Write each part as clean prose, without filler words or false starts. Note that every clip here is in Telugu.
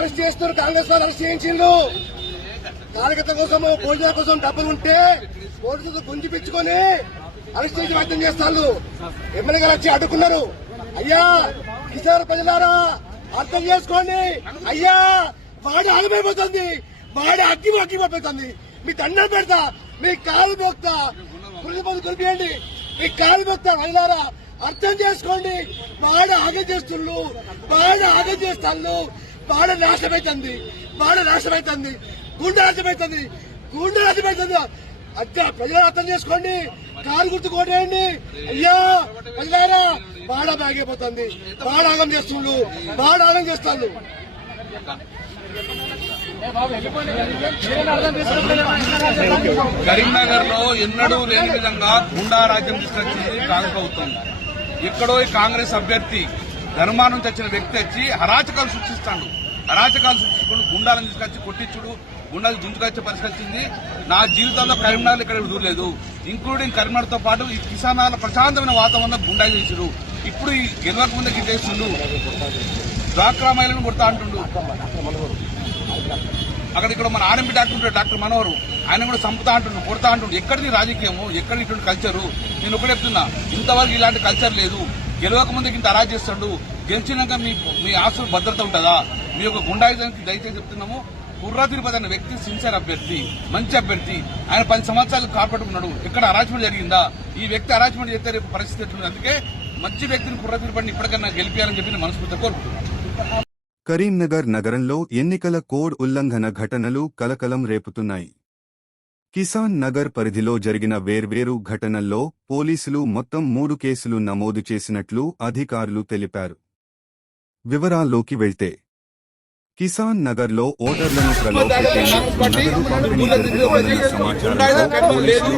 అరెస్ట్ చేస్తున్నారు. కాంగ్రెస్ వాళ్ళు అరెస్ట్ చేయించిండ్రు. కార్యకర్త కోసం భోజనాల కోసం డబ్బులు ఉంటే పోలీసులు గుంజిపించుకొని అరెస్ట్ చేసి వ్యక్తం చేస్తారు. ఎమ్మెల్యే గారు వచ్చి అడ్డుకున్నారు. అయ్యా కిసాన్ ప్రజలారా అర్థం చేసుకోండి. అయ్యా వాడి ఆగిపోతుంది, వాడి అగ్గిపోతుంది. మీ దండం పెడతా, మీ కాలు మోక్తా, పురుషులు కొలిపియండి, మీ కాలు మోక్తా. మహిళారా అర్థం చేసుకోండి. వాడు ఆగం చేస్తున్నారు, వాడు ఆగం చేస్తాను. వాడు నాశనమైతుంది, గుండె నాశనమైతుంది. అట్లా ప్రజలు అర్థం చేసుకోండి. కారు గుర్తు కొట్టేయండి. అయ్యా ప్రజలారా వాడ బాగిపోతుంది, వాడు ఆగం చేస్తాను. కరీంనగర్ లో ఎన్నడూ లేని విధంగా గుండా రాజ్యం తీసుకొచ్చింది కాంగ్రెస్ ప్రభుత్వం. ఎక్కడో కాంగ్రెస్ అభ్యర్థి ధర్మానం నుంచి వచ్చిన వ్యక్తి వచ్చి అరాచకాలు సృష్టిస్తాడు. అరాచకాలు సృష్టించుకుని గుండాలను తీసుకొచ్చి కొట్టించుడు, గుండాలు గుంజుకొచ్చే పరిస్థితి వచ్చింది. నా జీవితంలో కరీంనగర్ ఇక్కడ దూరలేదు. ఇంక్లూడింగ్ కరీంనగర్ తో పాటు ఈ కిసానాల ప్రశాంతమైన వాతావరణం గుండా చేసిరు. ఇప్పుడు ఈ గెలవక ముందుకి చేస్తుండు. డ్వాక్రా మహిళలను కొడతా అంటుండు. అక్కడ ఇక్కడ మన ఆర్ఎంపీ డాక్టర్ ఉంటాడు, డాక్టర్ మనోహర్, ఆయన కూడా చంపుతా అంటుండు, కొడతా అంటుండు. ఎక్కడిది రాజకీయము, ఎక్కడ ఇటువంటి కల్చరు? నేను ఒకటి చెప్తున్నా, ఇంతవరకు ఇలాంటి కల్చర్ లేదు. గెలవక ముందుకు ఇంత అరాజ్ చేస్తాడు. గెలిచినాక మీ ఆస్తులు భద్రత ఉంటుందా? మీ యొక్క గుండాయిజానికి దయచేసి చెప్తున్నాము. కుర్రా తిరుపతి అనే వ్యక్తి సిన్సియర్ అభ్యర్థి, మంచి అభ్యర్థి. ఆయన 10 సంవత్సరాలు కాపాడుకున్నాడు. ఎక్కడ అరాజ్మెంట్ జరిగిందా? ఈ వ్యక్తి అరాజ్మెంట్ చేస్తే రేపు పరిస్థితి ఎట్లుంది? అందుకే మంచి వ్యక్తిని కుర్రా తిరుపతిని ఇప్పటికన్నా గెలిపించాలని చెప్పి మనస్ఫూర్తిగా కోరుకుంటున్నాను. కరీంనగర్ నగరంలో ఎన్నికల కోడ్ ఉల్లంఘన ఘటనలు కలకలం రేపుతున్నాయి. కిసాన్ నగర్ పరిధిలో జరిగిన వేర్వేరు ఘటనల్లో పోలీసులు మొత్తం 3 కేసులు నమోదు చేసినట్లు అధికారులు తెలిపారు. వివరాల్లోకి వెళ్తే కిసాన్ నగర్లో ఓటర్లను ప్రలోభపెట్టేందుకు నగదు పంపిణీ జరుగుతోందన్న సమాచారంతో పోలీసులు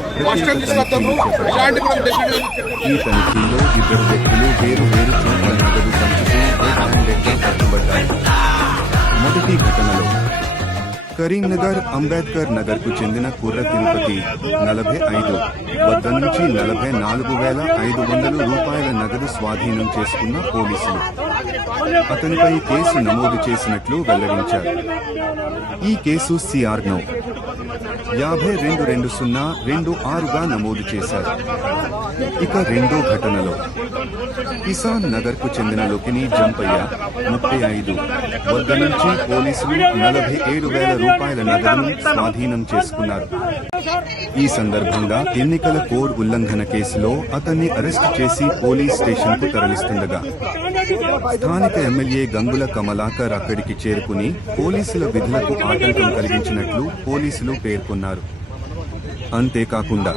ఈ తనిఖీల్లో 2 వ్యక్తులు వేరు చోట్ల నగదు పంచుతూ ఓటాండెట్గా పట్టుబడ్డారు. మొదటి ఘటనలో కరీంనగర్ అంబేద్కర్ నగర్ కు చెందిన కుర్ర తిరుపతి 45 వద్ద నుంచి 44,500 రూపాయల నగదు స్వాధీనం చేసుకున్న పోలీసులు అతనిపై కేసు నమోదు చేసినట్లు వెల్లడించారు. ఈ కేసు CR-ను 52-2026గా నమోదు చేశారు. ఇక రెండో ఘటనలో కిసాన్ నగర్ కు చెందిన లోకిని జంపయ్య 35 వద్ద నుంచి పోలీసులు 47,000 రూపాయల నగదును స్వాధీనం చేసుకున్నారు. ఈ సందర్భంగా ఎన్నికల కోడ్ ఉల్లంఘన కేసులో అతన్ని అరెస్టు చేసి పోలీస్ స్టేషన్ కు తరలిస్తుండగా స్థానిక ఎమ్మెల్యే గంగుల కమలాకర్ అక్కడికి చేరుకుని పోలీసుల విధులకు ఆటంకం కలిగించినట్లు పోలీసులు పేర్కొన్నారు. అంతేకాకుండా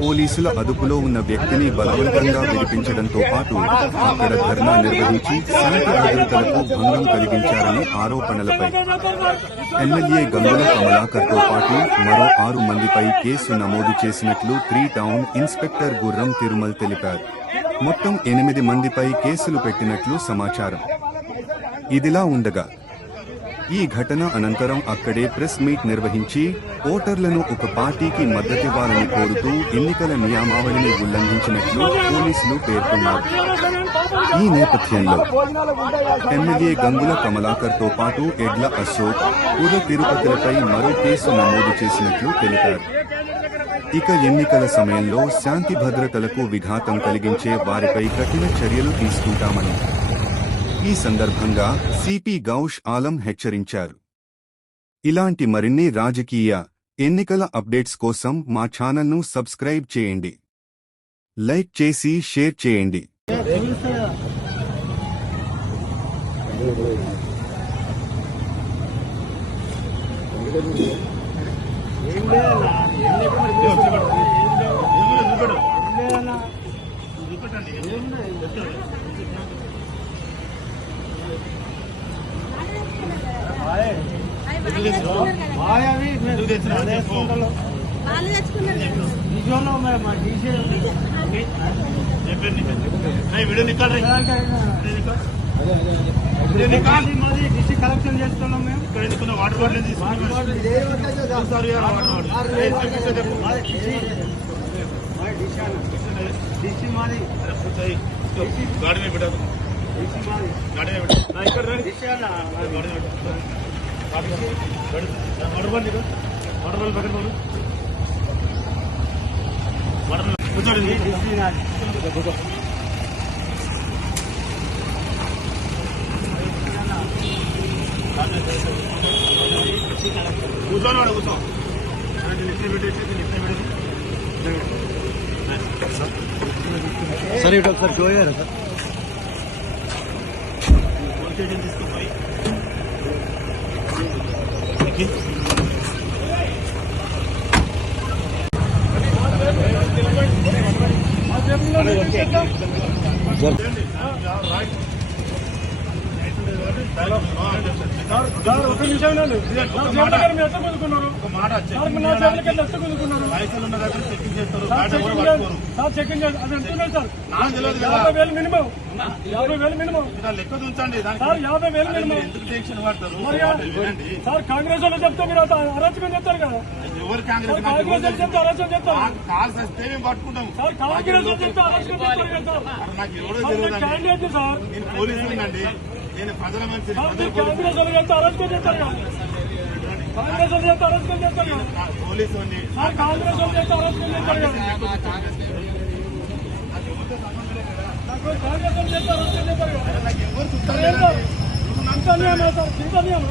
పోలీసుల అదుపులో ఉన్న వ్యక్తిని బలవంతంగా విడిపించడంతో పాటు అక్కడ ధర్నా నిర్వహించి శాంతి భద్రతలకు భంగం కలిగించారనే ఆరోపణలపై ఎమ్మెల్యే గంగుల కమలాకర్తో పాటు మరో 6 మందిపై కేసు నమోదు చేసినట్లు 3 టౌన్ ఇన్స్పెక్టర్ గుర్రం తిరుమల్ తెలిపారు. మొత్తం 8 మందిపై కేసులు పెట్టినట్లు సమాచారం. ఇదిలా ఉండగా ఈ ఘటన అనంతరం అక్కడే ప్రెస్ మీట్ నిర్వహించి ఓటర్లను ఒక పార్టీకి మద్దతివ్వాలని కోరుతూ ఎన్నికల నియమావళిని ఉల్లంఘించినట్లు పోలీసులు పేర్కొన్నారు. ఈ నేపథ్యంలో ఎమ్మెల్యే గంగుల కమలాకర్ తో పాటు ఎడ్ల అశోక్, కుర్ర తిరుపతిలపై మరో కేసు నమోదు చేసినట్లు తెలిపారు. ఇక ఎన్నికల సమయంలో శాంతి భద్రతలకు విఘాతం కలిగించే వారిపై కఠిన చర్యలు తీసుకుంటామని ఈ సందర్భంగా సిపి గౌష్ ఆలం హెచ్చరించారు. ఇలాంటి మరిన్ని రాజకీయ, ఎన్నికల అప్డేట్స్ కోసం మా ఛానల్ను సబ్స్క్రైబ్ చేయండి, లైక్ చేసి షేర్ చేయండి. వీడియో నికాల్ డిస్ట్రిక్ట్ కలెక్షన్ చేస్తున్నాం మేము. ఇక్కడ ఎందుకున్న వాటర్ బాటిల్ గాడి మీద కూర్చోని కూర్చో सर ये डॉक्टर जो है सर ఒక నిమిషం మాట లైసెన్స్ ఉన్న దగ్గర చెకింగ్ చేస్తారు సార్ చెకింగ్ అది ఎంతున్నాయి సార్ నాకు తెలియదు కదా 50,000 మినిమం 50,000 మినిమం లెక్క ఉంచండి సార్ 50,000 మినిమం ఎందుకు టెన్షన్ పడతారు సార్ కాంగ్రెస్ వాళ్ళు చెప్తే మీరు అరాచకం చేస్తారు కదా ఎవరు కాంగ్రెస్ వాళ్ళు చెప్తే అరాచకం చేస్తారు కాల్స్ వస్తే మేము పట్టుకుంటాం సార్ కాంగ్రెస్ వాళ్ళు చెప్తే అరాచకం చేస్తారు కదా నాకు ఎవరో సార్ తెలియదు క్యాండిడేట్ సార్ నేను పోలీసునండి నేను ప్రజల మనిషి సార్ మీరు కాంగ్రెస్ వాళ్ళు చెప్తే అరాచకం చేస్తారు కదా కాంగ్రెస్ వాళ్ళు చెప్తే అరాచకం చేస్తారు కదా పోలీసు సార్ కాంగ్రెస్ వాళ్ళు చెప్తే అరాచకం చేస్తారు కదా కాంగ్రెస్ వాళ్ళు చెప్తే అరాచకం చేస్తారు కదా నాకు ఎవరు ఇంత నియమా సార్ ఇంత నియమా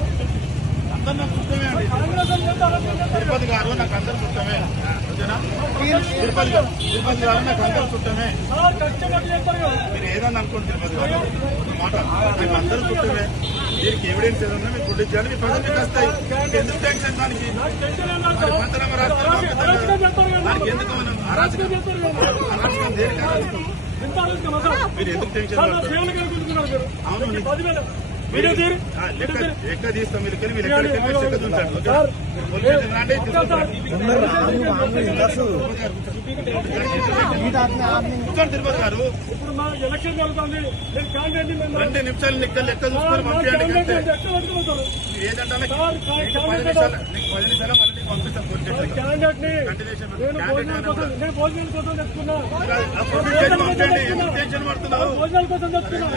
అందరు నాకు సుత్తమే అండి కాంగ్రెస్ వాళ్ళు చెప్తే అరాచకం చేస్తారు తిరుపతి గారు నాకు అందరు సుత్తమే ఓకేనా తిరుపతి గారు నాకు అందరు సుత్తమే సార్ కష్టపడి చేస్తారు కదా మీరు ఏదన్నా అనుకోండి తిరుపతి గారు మాట మీకు అందరూ సుత్తమే దీనికి ఎవిడెన్స్ ఏదన్నా మీకు గుర్తించాలి మీ ప్రజలు మీకు వస్తాయి ఎందుకు టెన్షన్ దానికి మరి పంచనామా రాష్ట్రం దానికి ఎందుకు మనం అరాచకం అరాచకం దేనికి అరాచకం మీరు ఎందుకు టెన్షన్ పడతారు? అవును ఎక్కడ తీస్తాం మీరు మీరు ఎక్కడికి చెక్క చూంటారు కూర్చోండి తిరుపతి గారు ఇప్పుడు మా ఎలక్షన్ జరుగుతుంది నేను క్యాండిడేట్ 2 నిమిషాలు లెక్క చూసుకొని పంపించండి ఏదంటే నీకు 10 నిమిషాలు మళ్ళీ పంపిస్తాను పోలీస్ క్యాండిడేట్ ని కంటిన్యూషన్ నేను భోజనాల కోసం చెప్తున్నా పంపించండి ఎందుకు టెన్షన్ పడుతున్నావు భోజనాల కోసం చెప్తున్నా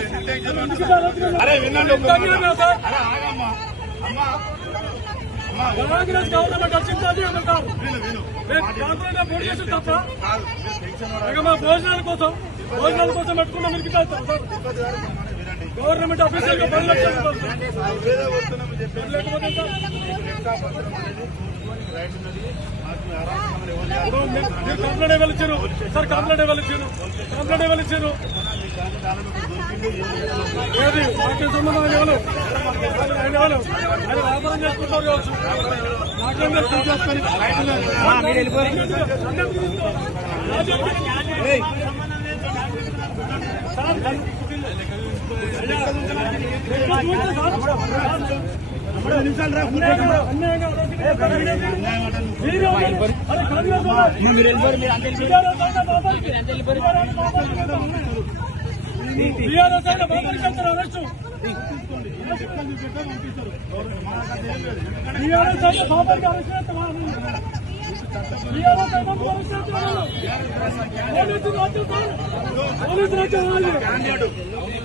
అరే వినండి అరే ఆగమ్మా అమ్మా అమ్మా కాంగ్రెస్ గవర్నమెంట్ వచ్చింది అంటారు విను నేను కాంగ్రెస్ పోటీ చేసి తప్ప కాదు టెన్షన్ ఇక మా భోజనాల కోసం పెట్టుకున్నా మీకు గవర్నమెంట్ ఆఫీసర్ గా 10 లక్షలు లేకపోతే కంప్లైంట్ ఇవ్వలిచ్చారు సార్ కంప్లైంట్ ఇవ్వలిచ్చారు ఏది నాకే సంబంధం ఆయన వ్యాపారం చేసుకుంటారు కావచ్చు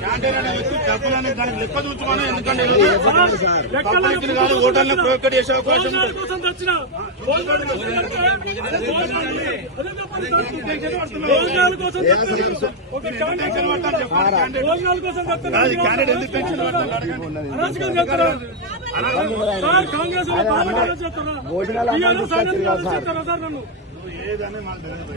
నాకేం చేసుకొని డబ్బులని దానికి లెక్క చూసుకొని ఎందుకంటే ఓటర్లను ప్రొవైడ్ చేసే అవకాశం క్యాండిడేట్ ఎందుకు టెన్షన్ కాంగ్రెస్ ఏదనే మాకు తెలియదు